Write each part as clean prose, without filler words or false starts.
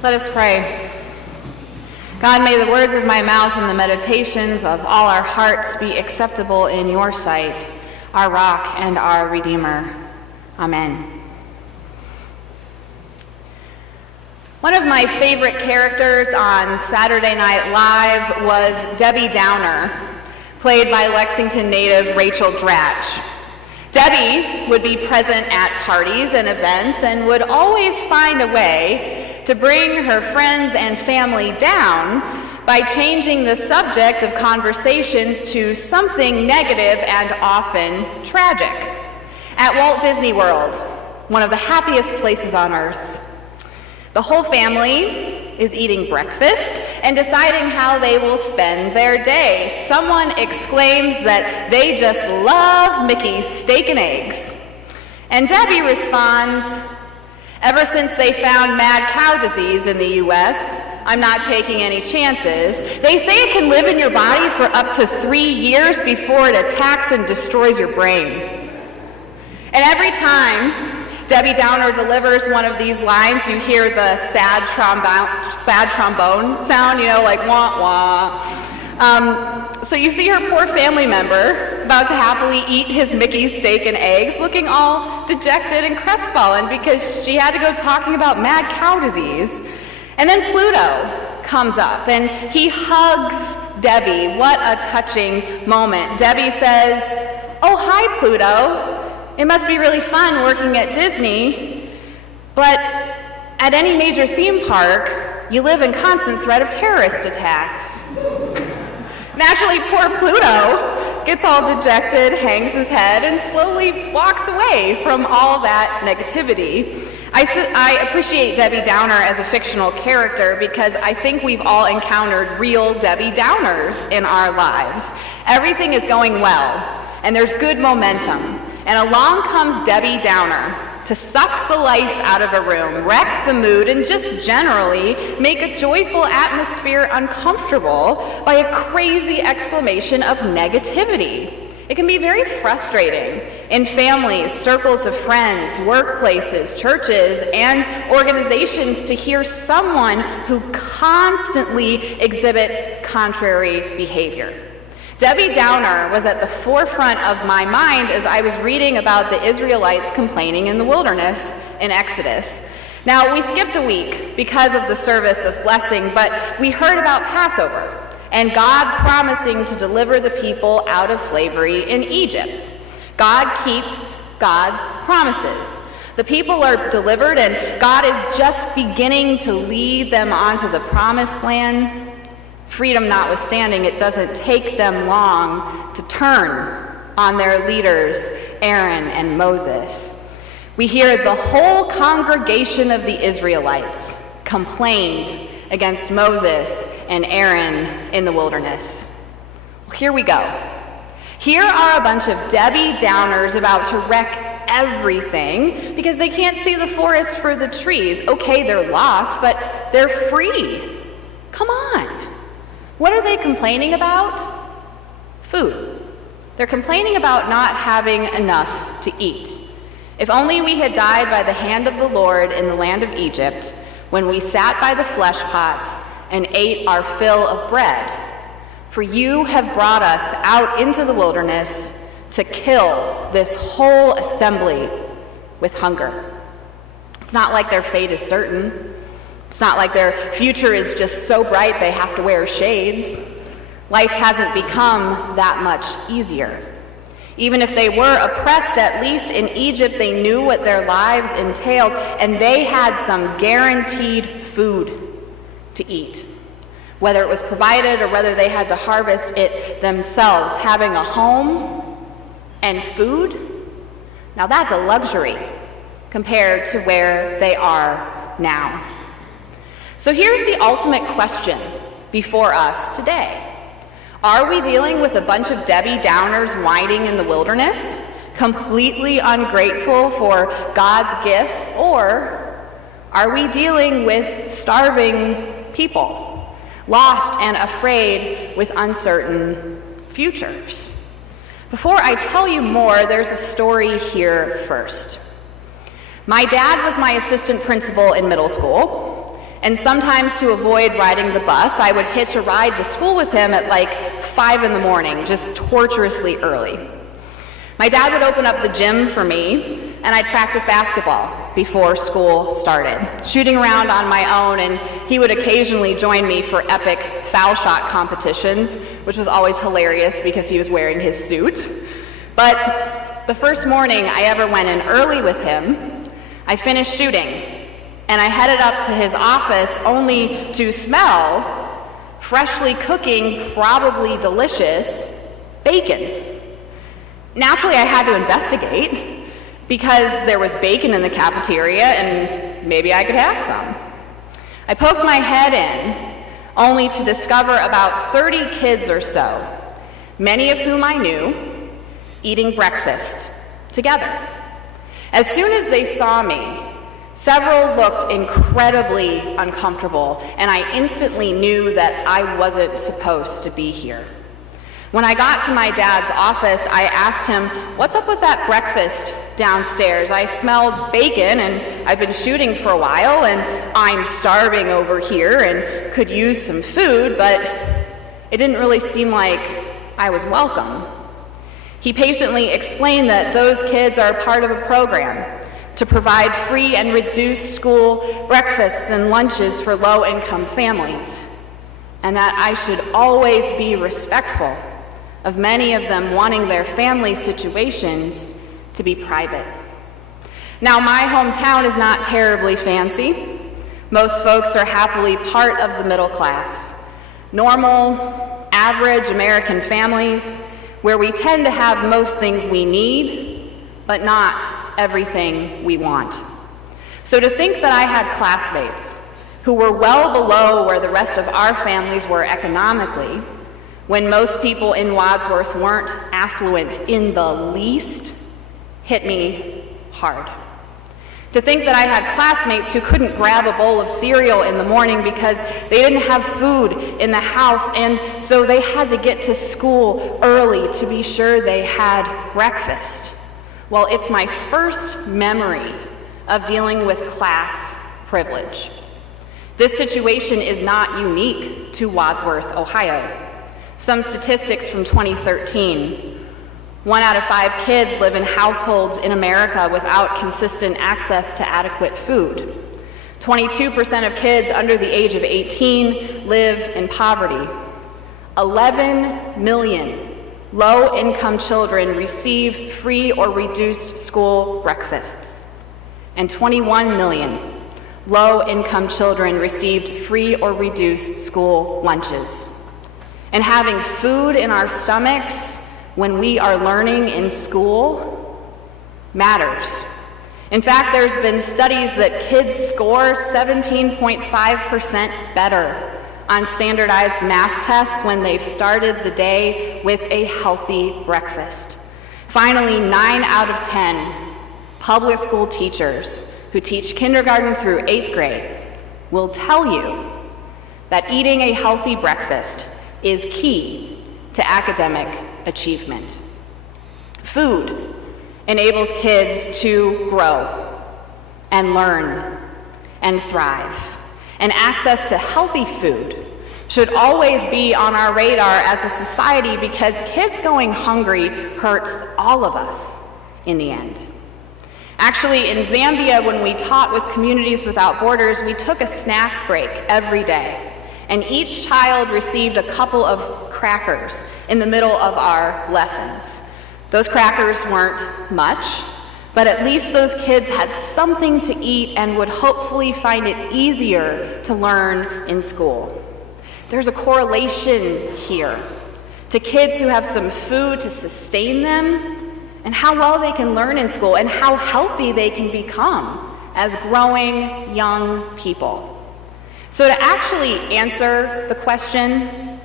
Let us pray. God, may the words of my mouth and the meditations of all our hearts be acceptable in your sight, our rock and our Redeemer. Amen. One of my favorite characters on Saturday Night Live was Debbie Downer, played by Lexington native Rachel Dratch. Debbie would be present at parties and events and would always find a way to bring her friends and family down by changing the subject of conversations to something negative and often tragic. At Walt Disney World, one of the happiest places on earth, the whole family is eating breakfast and deciding how they will spend their day. Someone exclaims that they just love Mickey's steak and eggs. And Debbie responds, "Ever since they found mad cow disease in the US, I'm not taking any chances. They say it can live in your body for up to 3 years before it attacks and destroys your brain." And every time Debbie Downer delivers one of these lines, you hear the sad trombone sound, like wah wah. So you see her poor family member about to happily eat his Mickey's steak and eggs, looking all dejected and crestfallen because she had to go talking about mad cow disease. And then Pluto comes up and he hugs Debbie. What a touching moment. Debbie says, "Oh, hi, Pluto. It must be really fun working at Disney, but at any major theme park, you live in constant threat of terrorist attacks." Naturally, poor Pluto gets all dejected, hangs his head, and slowly walks away from all that negativity. I appreciate Debbie Downer as a fictional character because I think we've all encountered real Debbie Downers in our lives. Everything is going well, and there's good momentum. And along comes Debbie Downer to suck the life out of a room, wreck the mood, and just generally make a joyful atmosphere uncomfortable by a crazy exclamation of negativity. It can be very frustrating in families, circles of friends, workplaces, churches, and organizations to hear someone who constantly exhibits contrary behavior. Debbie Downer was at the forefront of my mind as I was reading about the Israelites complaining in the wilderness in Exodus. Now, we skipped a week because of the service of blessing, but we heard about Passover and God promising to deliver the people out of slavery in Egypt. God keeps God's promises. The people are delivered and God is just beginning to lead them onto the promised land. Freedom notwithstanding, it doesn't take them long to turn on their leaders, Aaron and Moses. We hear the whole congregation of the Israelites complained against Moses and Aaron in the wilderness. Well, here we go. Here are a bunch of Debbie Downers about to wreck everything because they can't see the forest for the trees. Okay, they're lost, but they're free. Come on. What are they complaining about? Food. They're complaining about not having enough to eat. If only we had died by the hand of the Lord in the land of Egypt, when we sat by the flesh pots and ate our fill of bread. For you have brought us out into the wilderness to kill this whole assembly with hunger. It's not like their fate is certain. It's not like their future is just so bright they have to wear shades. Life hasn't become that much easier. Even if they were oppressed, at least in Egypt, they knew what their lives entailed, and they had some guaranteed food to eat. Whether it was provided or whether they had to harvest it themselves, having a home and food, now that's a luxury compared to where they are now. So here's the ultimate question before us today. Are we dealing with a bunch of Debbie Downers whining in the wilderness, completely ungrateful for God's gifts, or are we dealing with starving people, lost and afraid with uncertain futures? Before I tell you more, there's a story here first. My dad was my assistant principal in middle school, And sometimes to avoid riding the bus, I would hitch a ride to school with him at like 5 in the morning, just torturously early. My dad would open up the gym for me, and I'd practice basketball before school started, shooting around on my own, and he would occasionally join me for epic foul shot competitions, which was always hilarious because he was wearing his suit. But the first morning I ever went in early with him, I finished shooting, and I headed up to his office only to smell freshly cooking, probably delicious, bacon. Naturally, I had to investigate because there was bacon in the cafeteria and maybe I could have some. I poked my head in only to discover about 30 kids or so, many of whom I knew, eating breakfast together. As soon as they saw me, several looked incredibly uncomfortable, and I instantly knew that I wasn't supposed to be here. When I got to my dad's office, I asked him, "What's up with that breakfast downstairs? I smelled bacon, and I've been shooting for a while, and I'm starving over here and could use some food, but it didn't really seem like I was welcome." He patiently explained that those kids are part of a program to provide free and reduced school breakfasts and lunches for low-income families, and that I should always be respectful of many of them wanting their family situations to be private. Now, my hometown is not terribly fancy. Most folks are happily part of the middle class. Normal, average American families where we tend to have most things we need, but not everything we want. So to think that I had classmates who were well below where the rest of our families were economically, when most people in Wadsworth weren't affluent in the least, hit me hard. To think that I had classmates who couldn't grab a bowl of cereal in the morning because they didn't have food in the house, and so they had to get to school early to be sure they had breakfast. Well, it's my first memory of dealing with class privilege. This situation is not unique to Wadsworth, Ohio. Some statistics from 2013. 1 out of 5 kids live in households in America without consistent access to adequate food. 22% of kids under the age of 18 live in poverty. 11 million low-income children receive free or reduced school breakfasts, and 21 million low-income children received free or reduced school lunches. And having food in our stomachs when we are learning in school matters. In fact, there's been studies that kids score 17.5% better on standardized math tests when they've started the day with a healthy breakfast. Finally, 9 out of 10 public school teachers who teach kindergarten through 8th grade will tell you that eating a healthy breakfast is key to academic achievement. Food enables kids to grow and learn and thrive. And access to healthy food should always be on our radar as a society because kids going hungry hurts all of us in the end. Actually, in Zambia, when we taught with Communities Without Borders, we took a snack break every day, and each child received a couple of crackers in the middle of our lessons. Those crackers weren't much, but at least those kids had something to eat and would hopefully find it easier to learn in school. There's a correlation here to kids who have some food to sustain them and how well they can learn in school and how healthy they can become as growing young people. So to actually answer the question,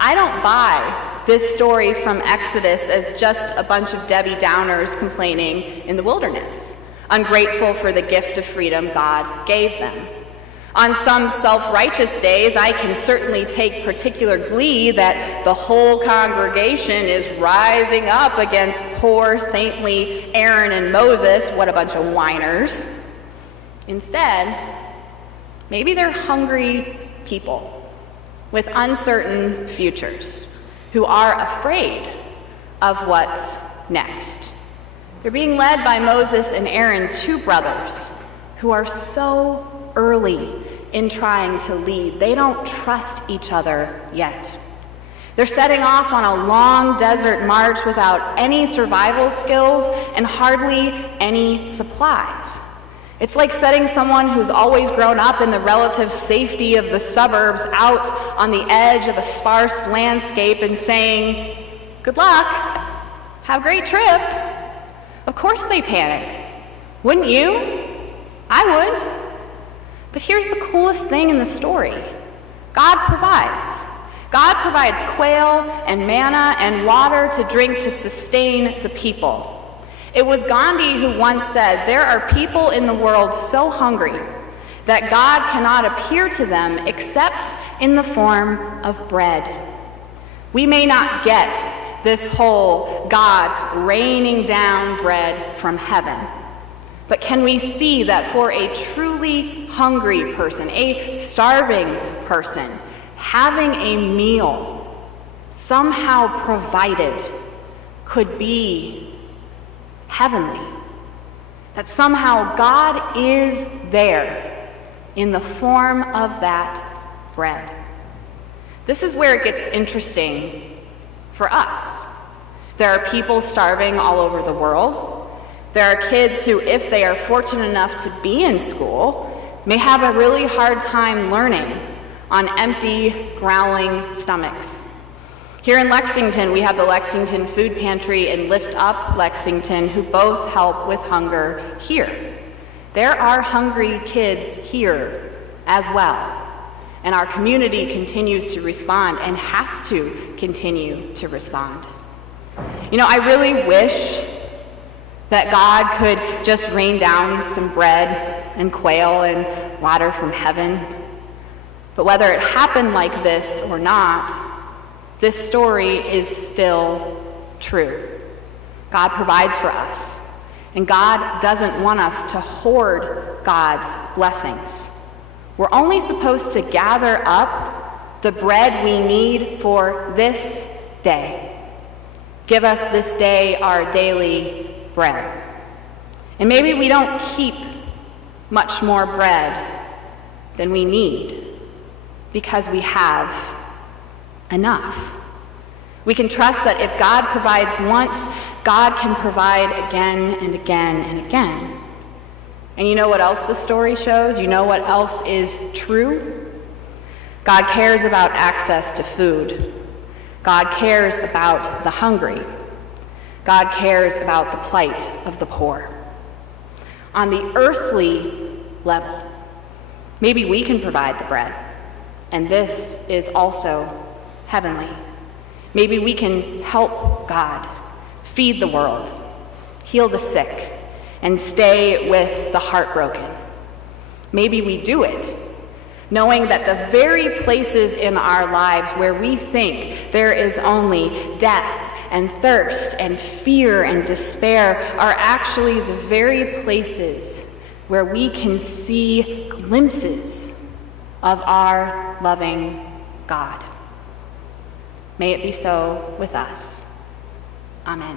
I don't buy this story from Exodus as just a bunch of Debbie Downers complaining in the wilderness, ungrateful for the gift of freedom God gave them. On some self-righteous days, I can certainly take particular glee that the whole congregation is rising up against poor, saintly Aaron and Moses. What a bunch of whiners. Instead, Maybe they're hungry people with uncertain futures who are afraid of what's next. They're being led by Moses and Aaron, two brothers who are so early in trying to lead. They don't trust each other yet. They're setting off on a long desert march without any survival skills and hardly any supplies. It's like setting someone who's always grown up in the relative safety of the suburbs out on the edge of a sparse landscape and saying, "Good luck, have a great trip." Of course they panic. Wouldn't you? I would. But here's the coolest thing in the story. God provides. God provides quail and manna and water to drink to sustain the people. It was Gandhi who once said, "There are people in the world so hungry that God cannot appear to them except in the form of bread." We may not get this whole God raining down bread from heaven, but can we see that for a truly hungry person, a starving person, having a meal somehow provided could be heavenly? That somehow God is there in the form of that bread. This is where it gets interesting for us. There are people starving all over the world. There are kids who, if they are fortunate enough to be in school, may have a really hard time learning on empty, growling stomachs. Here in Lexington, we have the Lexington Food Pantry and Lift Up Lexington, who both help with hunger here. There are hungry kids here as well, and our community continues to respond and has to continue to respond. You know, I really wish that God could just rain down some bread and quail and water from heaven. But whether it happened like this or not, this story is still true. God provides for us, and God doesn't want us to hoard God's blessings. We're only supposed to gather up the bread we need for this day. Give us this day our daily bread. And maybe we don't keep much more bread than we need because we have enough. We can trust that if God provides once, God can provide again and again and again. And you know what else the story shows? You know what else is true? God cares about access to food. God cares about the hungry. God cares about the plight of the poor. On the earthly level, maybe we can provide the bread, and this is also heavenly. Maybe we can help God feed the world, heal the sick, and stay with the heartbroken. Maybe we do it knowing that the very places in our lives where we think there is only death and thirst and fear and despair are actually the very places where we can see glimpses of our loving God. May it be so with us. Amen.